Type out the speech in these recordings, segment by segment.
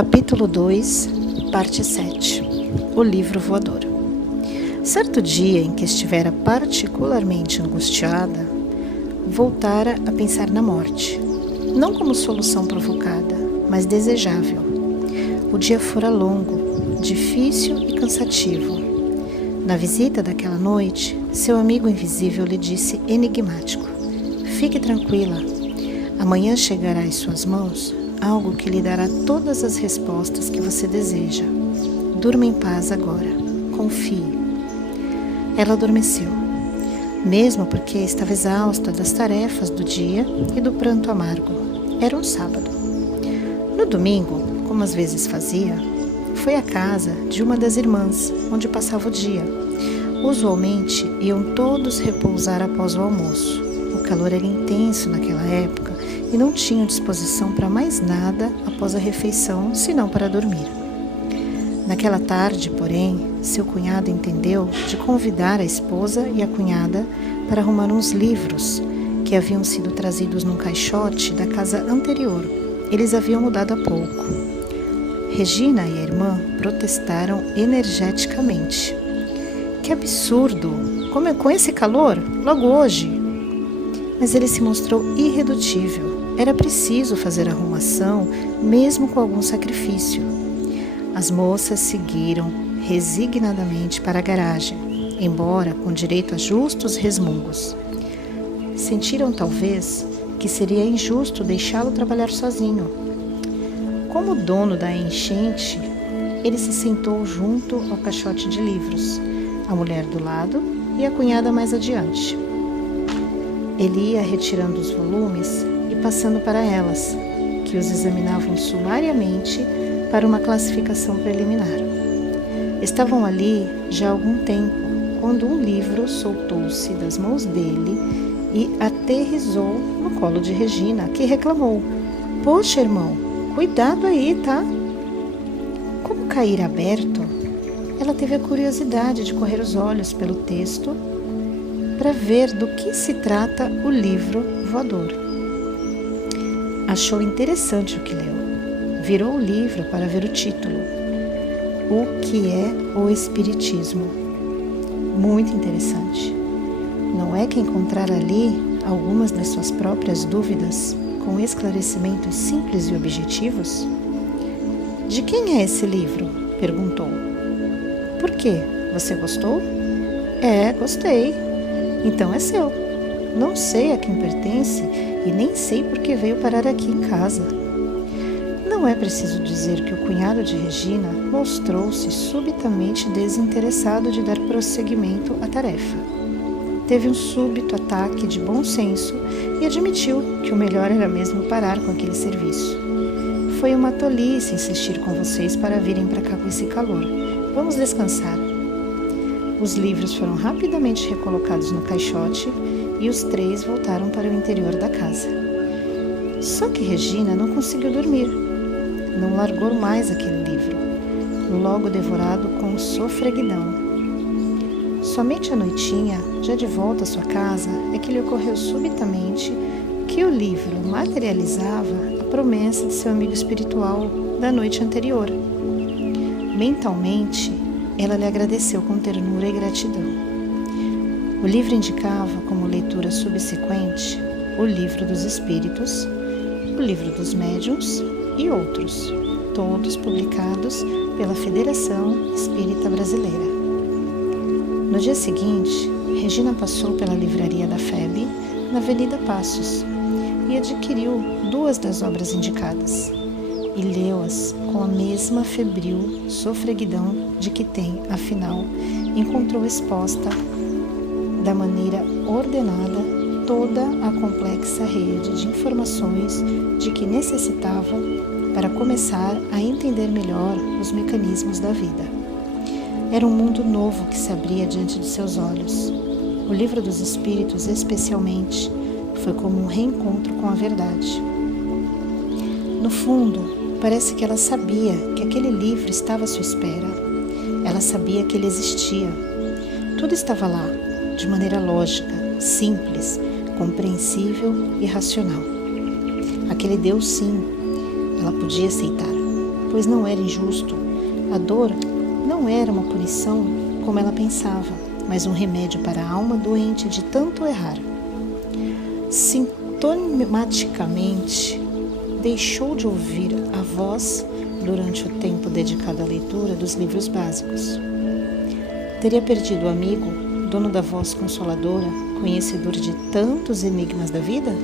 Capítulo 2, parte 7. O livro voador. Certo dia em que estivera particularmente angustiada, voltara a pensar na morte, não como solução provocada, mas desejável. O dia fora longo, difícil e cansativo. Na visita daquela noite, seu amigo invisível lhe disse enigmático: "Fique tranquila, amanhã chegará às suas mãos algo que lhe dará todas as respostas que você deseja. Durma em paz agora. Confie." Ela adormeceu, mesmo porque estava exausta das tarefas do dia e do pranto amargo. Era um sábado. No domingo, como às vezes fazia, foi à casa de uma das irmãs, onde passava o dia. Usualmente, iam todos repousar após o almoço. O calor era intenso naquela época e não tinham disposição para mais nada após a refeição, senão para dormir. Naquela tarde, porém, seu cunhado entendeu de convidar a esposa e a cunhada para arrumar uns livros que haviam sido trazidos num caixote da casa anterior. Eles haviam mudado há pouco. Regina e a irmã protestaram energeticamente. "Que absurdo! Como é com esse calor? Logo hoje!" Mas ele se mostrou irredutível. Era preciso fazer a arrumação, mesmo com algum sacrifício. As moças seguiram resignadamente para a garagem, embora com direito a justos resmungos. Sentiram, talvez, que seria injusto deixá-lo trabalhar sozinho. Como dono da enchente, ele se sentou junto ao caixote de livros, a mulher do lado e a cunhada mais adiante. Ele ia retirando os volumes e passando para elas, que os examinavam sumariamente para uma classificação preliminar. Estavam ali já há algum tempo, quando um livro soltou-se das mãos dele e aterrissou no colo de Regina, que reclamou: "Poxa, irmão, cuidado aí, tá?" Como cair aberto, ela teve a curiosidade de correr os olhos pelo texto para ver do que se trata o livro voador. Achou interessante o que leu. Virou o livro para ver o título: O que é o Espiritismo? Muito interessante. Não é que encontrar ali algumas das suas próprias dúvidas com esclarecimentos simples e objetivos? "De quem é esse livro?" perguntou. "Por quê? Você gostou?" "É, gostei." "Então é seu." "Não sei a quem pertence e nem sei por que veio parar aqui em casa." Não é preciso dizer que o cunhado de Regina mostrou-se subitamente desinteressado de dar prosseguimento à tarefa. Teve um súbito ataque de bom senso e admitiu que o melhor era mesmo parar com aquele serviço. "Foi uma tolice insistir com vocês para virem para cá com esse calor. Vamos descansar." Os livros foram rapidamente recolocados no caixote e os três voltaram para o interior da casa. Só que Regina não conseguiu dormir. Não largou mais aquele livro, logo devorado com sofreguidão. Somente à noitinha, já de volta à sua casa, é que lhe ocorreu subitamente que o livro materializava a promessa de seu amigo espiritual da noite anterior. Mentalmente, ela lhe agradeceu com ternura e gratidão. O livro indicava como leitura subsequente o Livro dos Espíritos, o Livro dos Médiuns e outros, todos publicados pela Federação Espírita Brasileira. No dia seguinte, Regina passou pela livraria da FEB, na Avenida Passos, e adquiriu 2 das obras indicadas, e leu-as com a mesma febril sofreguidão de que tem, afinal, encontrou exposta da maneira ordenada toda a complexa rede de informações de que necessitava para começar a entender melhor os mecanismos da vida. Era um mundo novo que se abria diante de seus olhos. O Livro dos Espíritos, especialmente, foi como um reencontro com a verdade. No fundo, parece que ela sabia que aquele livro estava à sua espera. Ela sabia que ele existia. Tudo estava lá, de maneira lógica, simples, compreensível e racional. Aquele Deus, sim, ela podia aceitar. pois não era injusto. A dor não era uma punição como ela pensava, mas um remédio para a alma doente de tanto errar. Sintomaticamente, deixou de ouvir a voz durante o tempo dedicado à leitura dos livros básicos. Teria perdido o amigo, dono da voz consoladora, conhecedor de tantos enigmas da vida?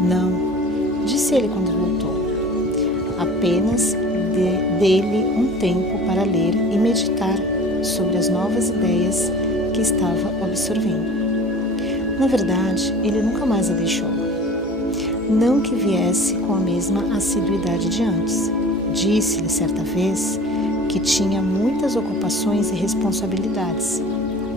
Não, disse ele quando voltou. Apenas dele um tempo para ler e meditar sobre as novas ideias que estava absorvendo. Na verdade, ele nunca mais a deixou. Não que viesse com a mesma assiduidade de antes. Disse-lhe certa vez que tinha muitas ocupações e responsabilidades,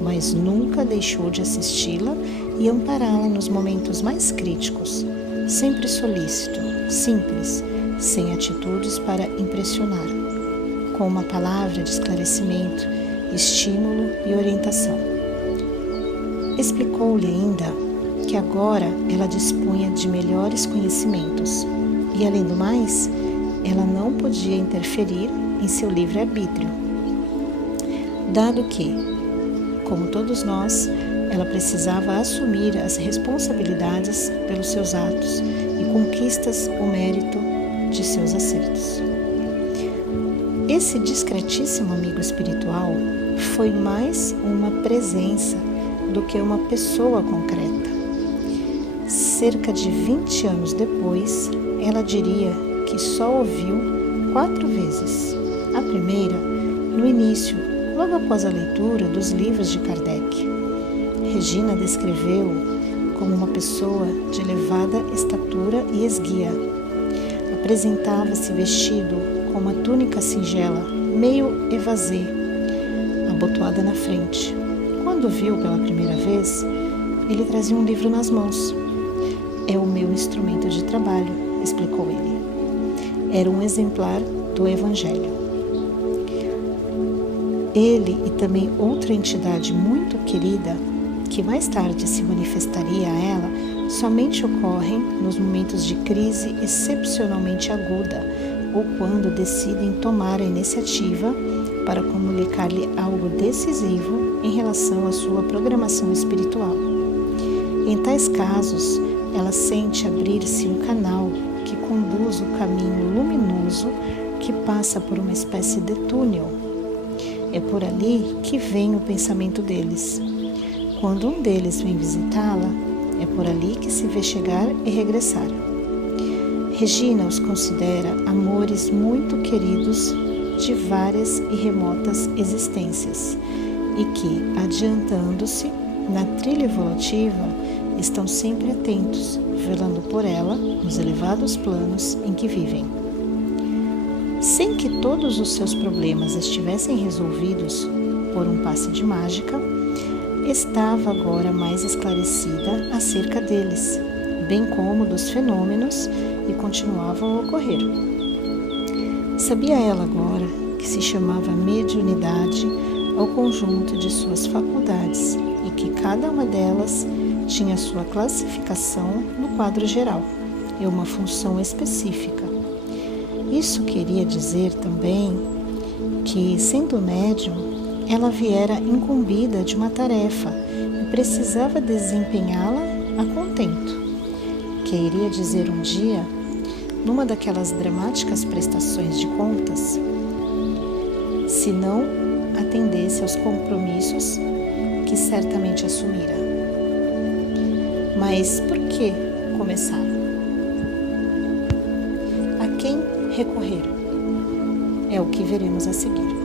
mas nunca deixou de assisti-la e ampará-la nos momentos mais críticos, sempre solícito, simples, sem atitudes para impressionar, com uma palavra de esclarecimento, estímulo e orientação. Explicou-lhe ainda que agora ela dispunha de melhores conhecimentos e, além do mais, ela não podia interferir em seu livre-arbítrio, dado que, como todos nós, ela precisava assumir as responsabilidades pelos seus atos e conquistas o mérito de seus acertos. Esse discretíssimo amigo espiritual foi mais uma presença do que uma pessoa concreta. Cerca de 20 anos depois, ela diria que só ouviu 4 vezes. A primeira, no início, logo após a leitura dos livros de Kardec. Regina descreveu-o como uma pessoa de elevada estatura e esguia. Apresentava-se vestido com uma túnica singela, meio evasê, abotoada na frente. Quando viu pela primeira vez, ele trazia um livro nas mãos. É o meu instrumento de trabalho, explicou ele. Era um exemplar do Evangelho. Ele e também outra entidade muito querida, que mais tarde se manifestaria a ela, somente ocorrem nos momentos de crise excepcionalmente aguda ou quando decidem tomar a iniciativa para comunicar-lhe algo decisivo em relação à sua programação espiritual. Em tais casos, ela sente abrir-se um canal que conduz o caminho luminoso que passa por uma espécie de túnel. É por ali que vem o pensamento deles. Quando um deles vem visitá-la, é por ali que se vê chegar e regressar. Regina os considera amores muito queridos de várias e remotas existências e que, adiantando-se na trilha evolutiva, estão sempre atentos, velando por ela nos elevados planos em que vivem. Sem que todos os seus problemas estivessem resolvidos por um passe de mágica, estava agora mais esclarecida acerca deles, bem como dos fenômenos que continuavam a ocorrer. Sabia ela agora que se chamava mediunidade ao conjunto de suas faculdades e que cada uma delas tinha sua classificação no quadro geral e uma função específica. Isso queria dizer também que, sendo médium, ela viera incumbida de uma tarefa e precisava desempenhá-la a contento. Queria dizer um dia, numa daquelas dramáticas prestações de contas, se não atendesse aos compromissos que certamente assumira. Mas por que começar? A quem recorrer? É o que veremos a seguir.